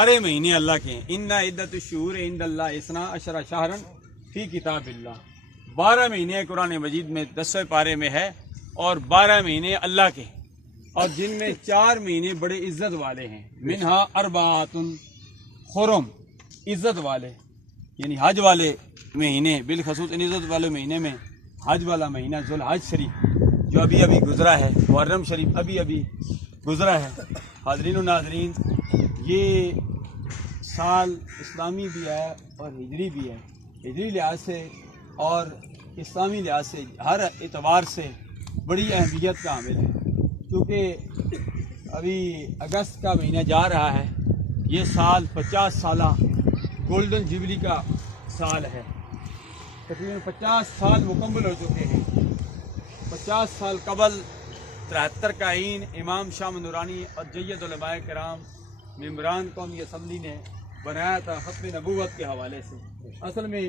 सारे महीने अल्लाह के हैं। इन्ना इद्दत शुहूर इंदल्लाह इस्ना अशरा शहरन फी किताबिल्लाह। 12 महीने कुरान मजीद में 10वें पारे में है और 12 महीने अल्लाह के, और जिनमें 4 महीने बड़े इज्जत वाले हैं। मिनहा अरबातुन खुरम, इज्जत वाले यानी हज वाले महीने, बिलखसूस इन इज्जत वाले महीने में हज वाला महीना जुल हज शरीफ जो अभी अभी गुजरा है, मुहर्रम शरीफ अभी अभी गुजरा है। हाज़रीन व नाज़रीन, ये साल इस्लामी भी है और हिजरी भी है। हिजरी लिहाज से और इस्लामी लिहाज से हर एतबार से बड़ी अहमियत का हामिल है, क्योंकि अभी अगस्त का महीना जा रहा है। ये साल 50 साल गोल्डन जुबली का साल है। तकरीबन 50 साल मुकम्मल हो चुके हैं। 50 साल कबल 73 का आईन इमाम शाह नूरानी और जय्यद उलमाए किराम मेम्बरान कौमी असम्बली ने बनाया था खत्म नबूवत के हवाले से। असल में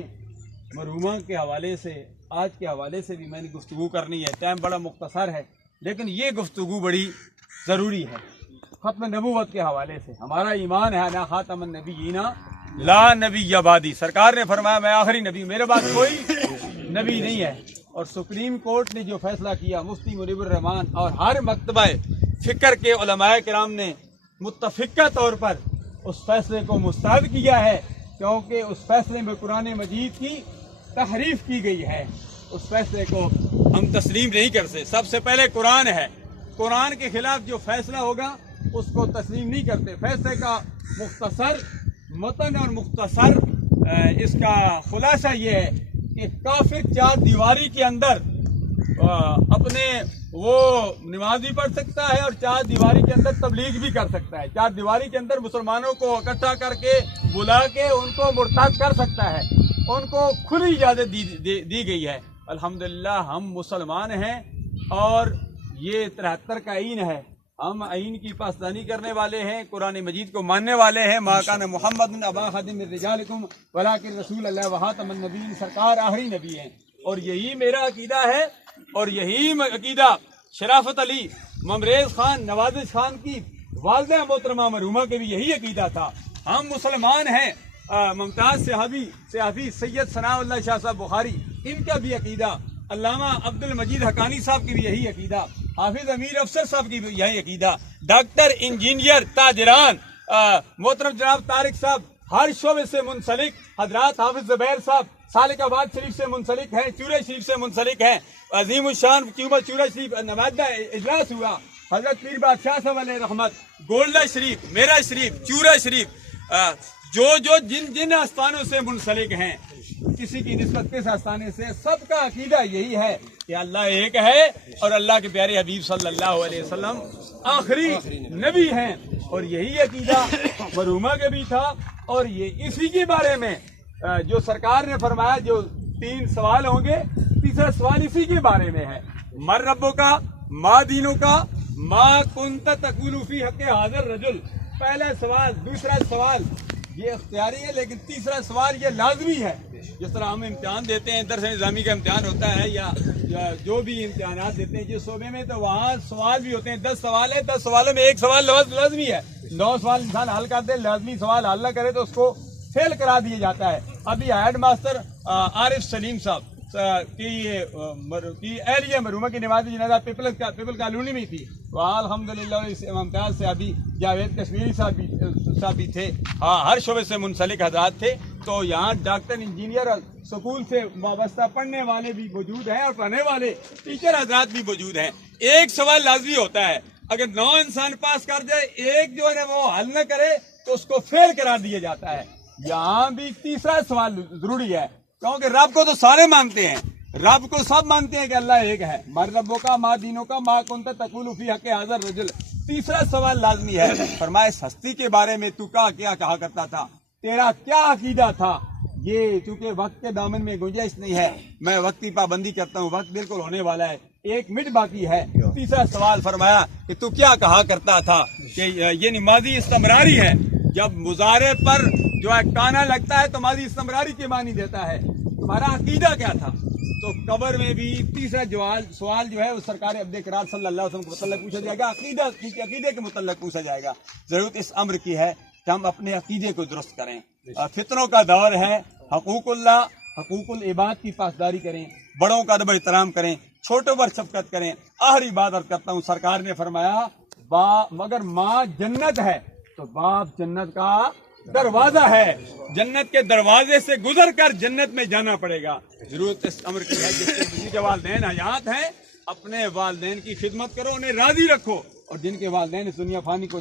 मरहूमा के हवाले से, आज के हवाले से भी मैंने गुफ्तगू करनी है। टाइम बड़ा मुख्तसर है, लेकिन ये गुफ्तगू बड़ी ज़रूरी है। खत्म नबूवत के हवाले से हमारा ईमान है ना खातमन नबीयीना ला नबी अबादी। सरकार ने फरमाया मैं आखिरी नबी, मेरे पास कोई नबी नहीं है। और सुप्रीम कोर्ट ने जो फैसला किया, मुफ्ती मुनीबुर रहमान और हर मकतबा फ़िक्र के उलमाए किराम ने मुत्तफ़िक़ा तौर पर उस फैसले को मुस्तरद किया है, क्योंकि उस फैसले में कुरान मजीद की तहरीफ की गई है। उस फैसले को हम तस्लीम नहीं कर सकते। सबसे पहले कुरान है, कुरान के खिलाफ जो फैसला होगा उसको तस्लीम नहीं करते। फैसले का मुख्तसर मतन और मुख्तसर इसका खुलासा ये है कि काफिर 4 दीवारी के अंदर अपने वो नमाज भी पढ़ सकता है और 4 दीवारी के अंदर तबलीग भी कर सकता है। 4 दीवारी के अंदर मुसलमानों को इकट्ठा करके बुला के उनको मुर्तद कर सकता है। उनको खुली इजाजत दी गई है। अल्हम्दुलिल्लाह हम मुसलमान हैं और ये 73 का आईन है। हम आईन की पासदानी करने वाले हैं, कुरान मजीद को मानने वाले हैं। मा कान मुहम्मद अबा अहदिन मिन रिजालिकुम वलाकिन रसूल अल्लाह व खातमुन नबीय्यीन, सरकार आखिरी नबी हैं। और यही मेरा अकीदा है और यही अकीदा शराफत अली, ममरेज खान, नवाजिश खान की वालिदा मोहतरमा मरहूमा के भी यही अकीदा था। हम मुसलमान हैं। मुमताज़ सहाफ़ी सैयद सनाउल्लाह शाह साहब बुखारी, इनका भी अकीदा, अल्लामा अब्दुल मजीद हकानी साहब की भी यही अकीदा, हाफिज अमीर अफसर साहब की भी यही अकीदा, डॉक्टर इंजीनियर ताजरान मोहतरम जनाब तारिक साहब हर शोबे से मुंसलिक, हजरात हाफिज ज़ुबैर साहब सालिकाबाद शरीफ से मुंसलिक हैं, चूरा शरीफ से मुंसलिक हैं। अजीम शान चूरा शरीफ नवादा इजलास हुआ, हजरत पीर बादशाह साहब अलैहि रहमत, गोल्डा शरीफ, मेरा शरीफ, चूरा शरीफ, जो जिन आस्थानों से मुंसलिक हैं, किसी की निस्बत किस आस्थाने से, सबका अकीदा यही है कि अल्लाह एक है और अल्लाह के प्यारे हबीब सल्लल्लाहु अलैहि वसल्लम आखिरी नबी हैं। और यही अकीदा मरहूमा के भी था। और ये इसी के बारे में जो सरकार ने फरमाया, जो 3 सवाल होंगे, तीसरा सवाल इसी के बारे में है। मर रब्बो का, मा दीनों का, मा कुंत तकुलु फी हक़्क़ि हाज़िर रजुल। पहला सवाल, दूसरा सवाल ये इख्तियारी है, लेकिन तीसरा सवाल ये लाजमी है। जिस तरह हम इम्तिहान देते हैं, दरस निज़ामी का इम्तिहान होता है या जो भी इम्तिहानात देते हैं जिस शोबे में, तो वहाँ सवाल भी होते हैं। 10 सवाल है, 10 सवालों में एक सवाल लाजमी है। 9 सवाल इंसान हल कर दे, लाजमी सवाल हल न करे तो उसको फेल करा दिया जाता है। अभी हेड मास्टर आरिफ सलीम साहब की एहलिया मरहूमा की नमाज़ जनाज़ा पीपल कॉलोनी में थी, वहाँ अल्हम्दुलिल्लाह मुमताज़ से अभी जावेद कश्मीरी साहब भी थे। हाँ, हर शोबे से मुंसलिक हज़रात थे। तो यहाँ डॉक्टर, इंजीनियर और स्कूल से वाबस्ता पढ़ने वाले भी मौजूद हैं और पढ़ने वाले टीचर हज़रात भी मौजूद हैं। एक सवाल लाजमी होता है, अगर 9 इंसान पास कर जाए, एक जो है वो हल न करे तो उसको फेल करार दिया जाता है। यहाँ भी तीसरा सवाल जरूरी है, क्योंकि रब को तो सारे मानते हैं, रब को सब मानते हैं कि अल्लाह एक है। मर रब्बो का, मा दीनों का, मा कुंत तकुलु फी हक़्क़ि हाज़िर रजुल। तीसरा सवाल लाजमी है। फरमाए हस्ती के बारे में तू क्या कहा करता था, तेरा क्या अकीदा था। ये चूंकि वक्त के दामन में गुंजाइश नहीं है, मैं वक्त की पाबंदी करता हूँ, वक्त बिल्कुल होने वाला है, 1 मिनट बाकी है। तीसरा सवाल फरमाया कि तू क्या कहा करता था कि ये नमाजी इस्तमरारी है। जब मुजारे पर जो है काना लगता है तो माजी इस्तमरारी की मानी देता है। तुम्हारा अकीदा क्या था? तो कब्र में भी तीसरा सवाल जो है वो सरकार अब्द करार सल्लल्लाहु अलैहि वसल्लम के मुतल्लिक़ पूछा जाएगा, अकीदे के मुतल्लिक़ पूछा जाएगा। जरूरत इस अम्र की है کہ ہم اپنے عقیدے کو درست کریں. فتنوں کا دور ہے. حقوق اللہ، حقوق العباد کی پاسداری کریں، بڑوں کا ادب احترام کریں، چھوٹوں پر شفقت کریں. آخری بات عرض کرتا ہوں، سرکار نے فرمایا مگر ماں جنت ہے تو باپ جنت کا دروازہ ہے. جنت کے دروازے سے گزر کر جنت میں جانا پڑے گا. ضرورت اس امر کی ہے جس کے والدین حیات ہیں اپنے والدین کی خدمت کرو، انہیں راضی رکھو، اور جن کے والدین اس دنیا فانی کو